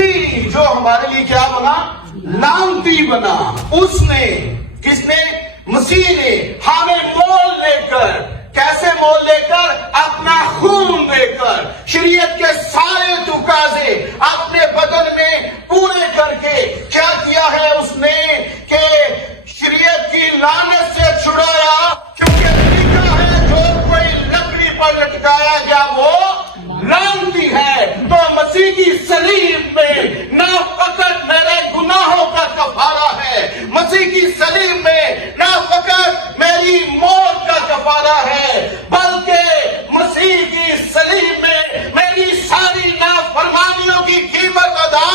مسیح جو ہمارے لیے کیا بنا؟ لعنتی بنا. اس نے، کس نے؟ مسیح نے ہمیں مول لے کر. کیسے مول لے کر؟ اپنا خون دے کر، شریعت کے سارے تقاضے اپنے بدن میں پورے کر کے کیا کیا ہے اس نے کہ شریعت کی لعنت سے چھڑایا. کیونکہ لکھا ہے جو کوئی لکڑی پر لٹکایا گیا وہ لعنتی ہے. تو مسیح کی صلیب میں نہ فقط میرے گناہوں کا کفارہ ہے، مسیح کی صلیب میں نہ فقط میری موت کا کفارہ ہے، بلکہ مسیح کی صلیب میں میری ساری نافرمانیوں کی قیمت ادا